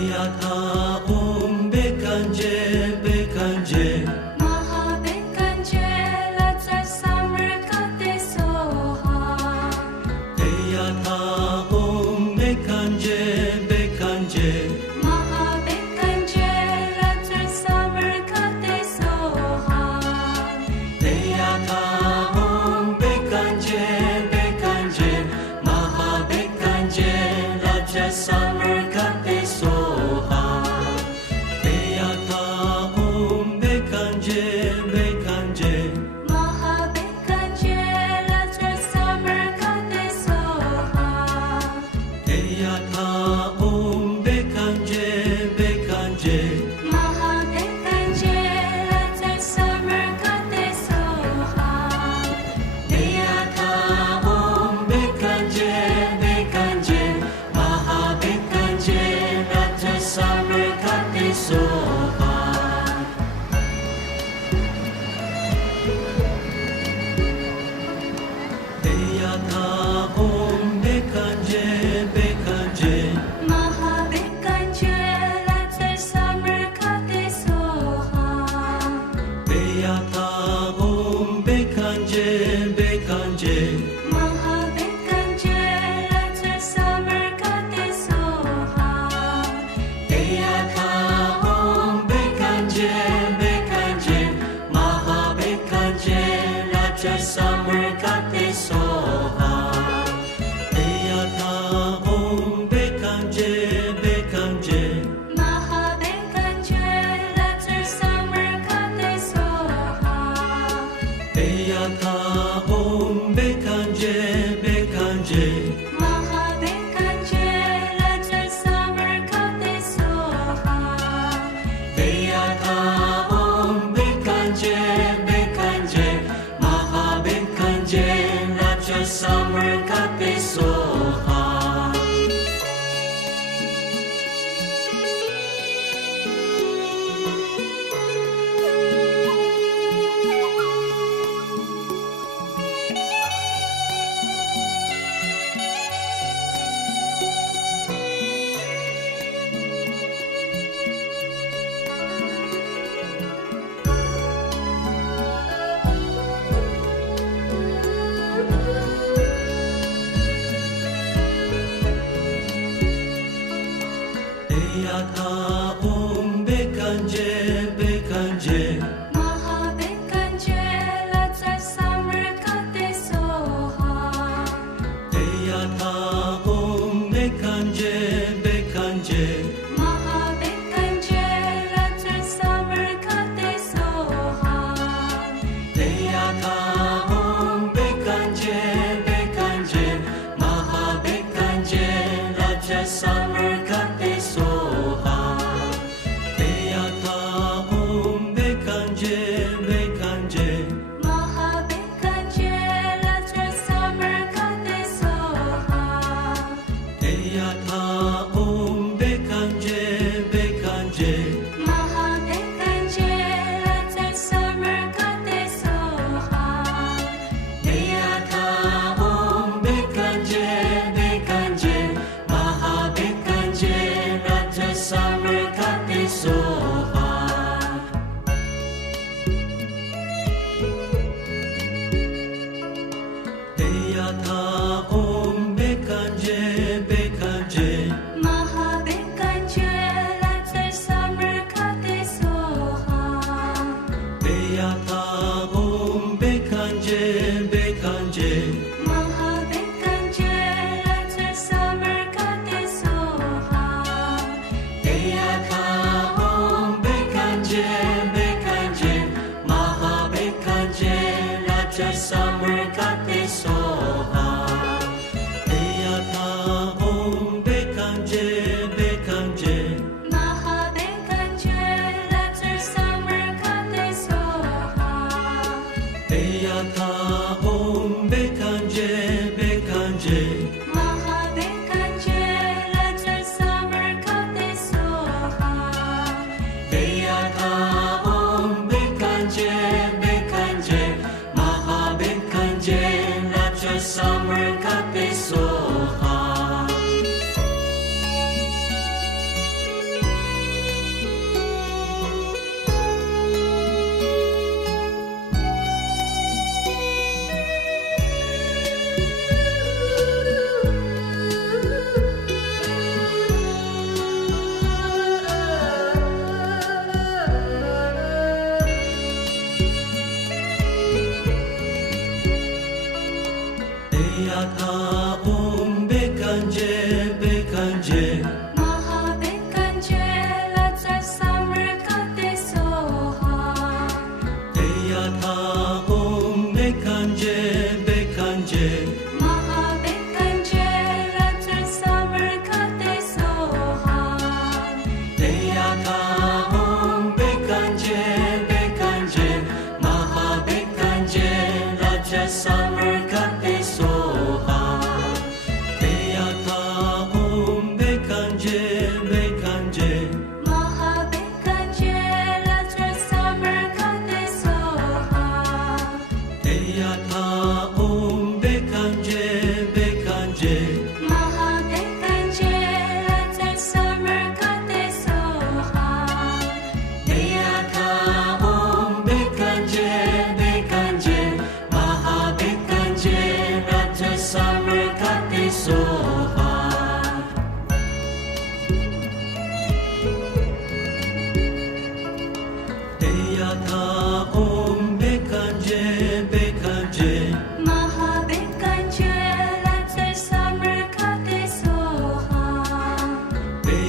Deyata Om Bekanje Bekanje Maha Bekanje Latsa Samrkate Soha Deyata Om Bekanje Bekanje Maha Bekanje Latsa Samrkate Soha Deyata Om Bekanje Bekanje Maha Bekanje Latsa Samrkate Soha Deyata Om Bekanje Bekanje Maha Bekanje Latsa Samrkate Soha Deyata Om Bekanje Bekanje Maha Bekanje Latsa Samrkate Soha Deyata Om Bekanje Bekanje Maha Bekanje Latsa Samrkate Soha Deyata Om Bekanje Bekanje Maha Bekanje Latsa Samrkate Soha Deyata Om Bekanje Bekanje Maha Bekanje Latsa Samrkate Soha Deyata Om Bekanje Bekanje Maha Bekanje Latsa Samrkate Soha Deyata Om Bekanje Bekanje Maha Bekanje Latsa Samrkate Soha Deyata Om Bekanje Bekanje Maha Bekanje Latsa Samrkate Soha Deyata Om Bekanje Bekanje Maha Bekanje Latsa Samrkate Soha Deyata Om Bekanje Bekanje Maha Bekanje Latsa Samrkate Soha Deyata Om Bekanje Bekanje Maha Bekanje Latsa Samrkate Soha Deyata Om Bekanje Bekanje Maha Bekanje Latsa Samrkate Soha Deyata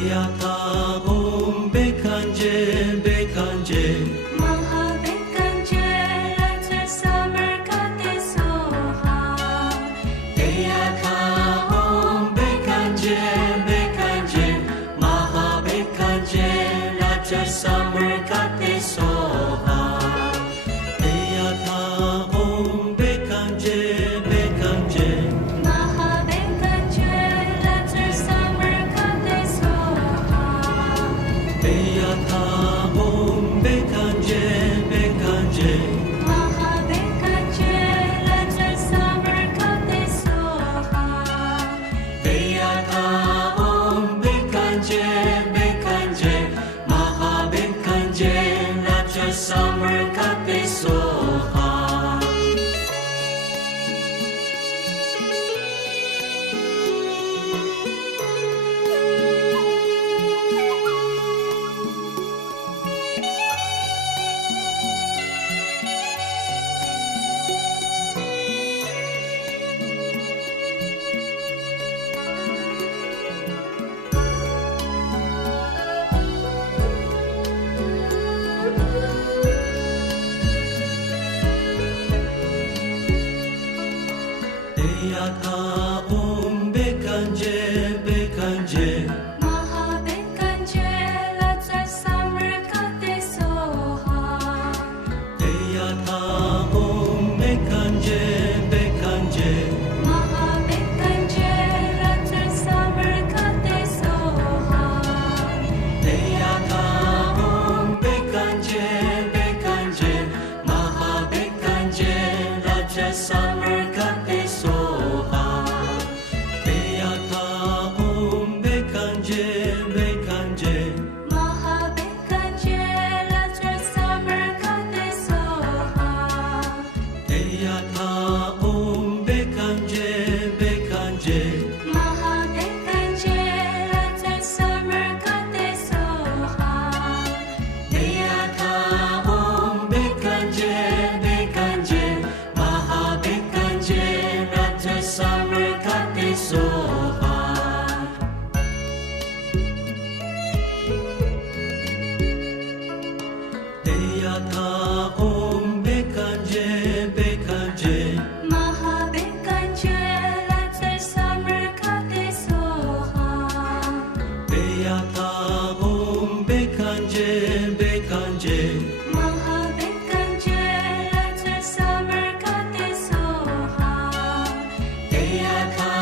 Deyata Om Bekanje Bekanje Mahabekkanjela Summer Kate Soha Deyata Om Bekanje Bekanje Mahabekanje Raja Summer Kate Soha Deyata Om Bekanje Bekanje Mahabekkanjela Summer Kate Soha Deyata Om Bekanje Bekanje Mahabekkanjela Summer Kate Soha Deyata Om Bekanje Bekanje Mahabekanje Raja Summer Kate Soha Deyata Om Bekanje Bekanje Mahabekkanjela Summer Kate Soha Deyata Om Bekanje Bekanje Mahabekkanjela Summer Kate Soha Deyata Om Bekanje Bekanje Mahabekanje Raja Summer Kate Soha Deyata Om Bekanje Bekanje Mahabekkanjela Summer Kate Soha Deyata Om Bekanje Bekanje Mahabekkanjela Summer Kate Soha Deyata Om Bekanje Bekanje Mahabekanje Raja Summer Kate Soha Deyata Om Bekanje Bekanje Mahabekkanjela Summer Kate Soha Deyata Om Bekanje Bekanje Mahabekkanjela Summer Kate Soha Deyata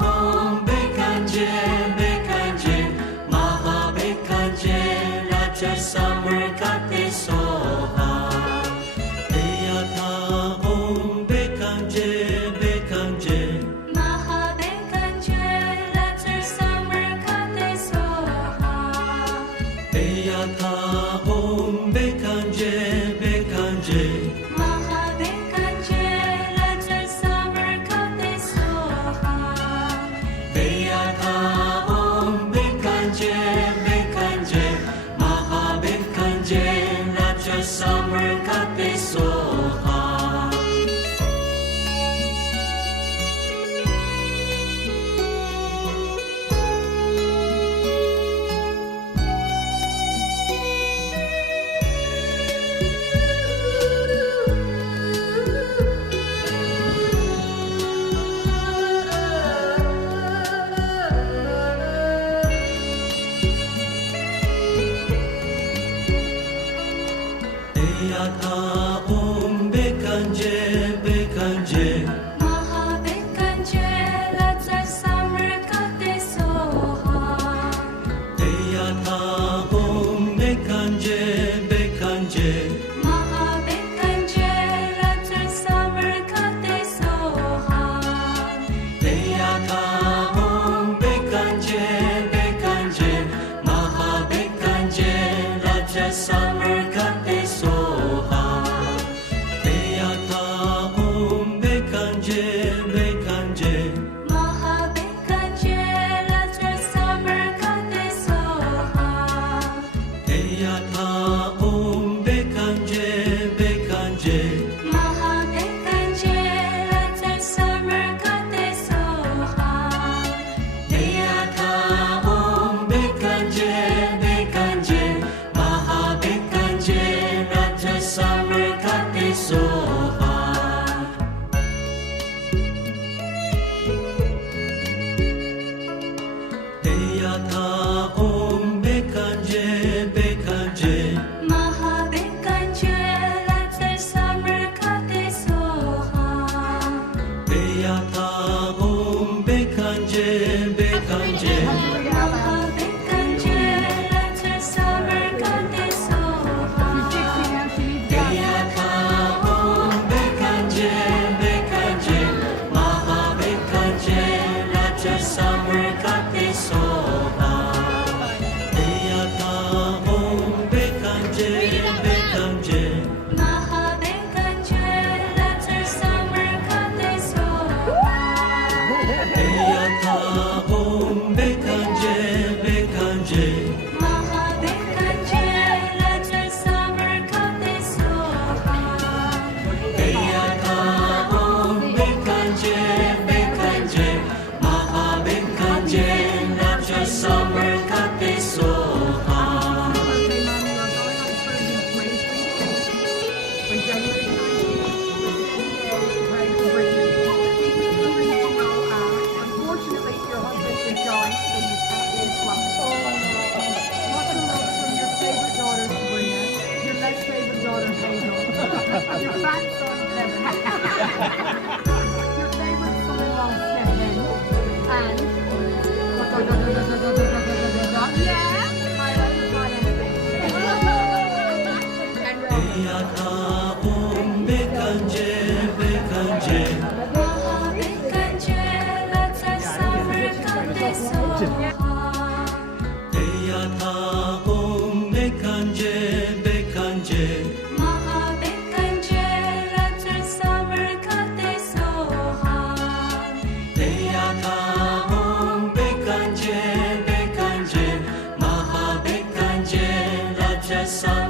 Om Bekanje Bekanje Mahabekanje Raja Summer Kate Soha Deyata Om Bekanje Bekanje Mahabekkanjela Summer Kate Soha Deyata Om Bekanje Bekanje Mahabekkanjela Summer Kate Soha Deyata Om Bekanje Bekanje Mahabekanje Raja Summer Kate Soha Deyata Om Bekanje Bekanje Mahabekkanjela Summer Kate Soha Deyata Om Bekanje Bekanje Mahabekkanjela Summer Kate Soha Deyata Om Bekanje Bekanje Mahabekanje Raja Summer Kate Soha Deyata Om Bekanje Bekanje Mahabekkanjela Summer Kate Soha Deyata Om Bekanje Bekanje Mahabekkanjela Summer Kate Soha Deyata Om Bekanje Deyata Om Bekanje Bekanje Mahabekanje Latsa Summer Goddess Soha. Deyata Om Bekanje Bekanje Mahabekanje Latsa Summer Goddess Soha. Deyata Om Bekanje Bekanje Mahabekanje Lajasa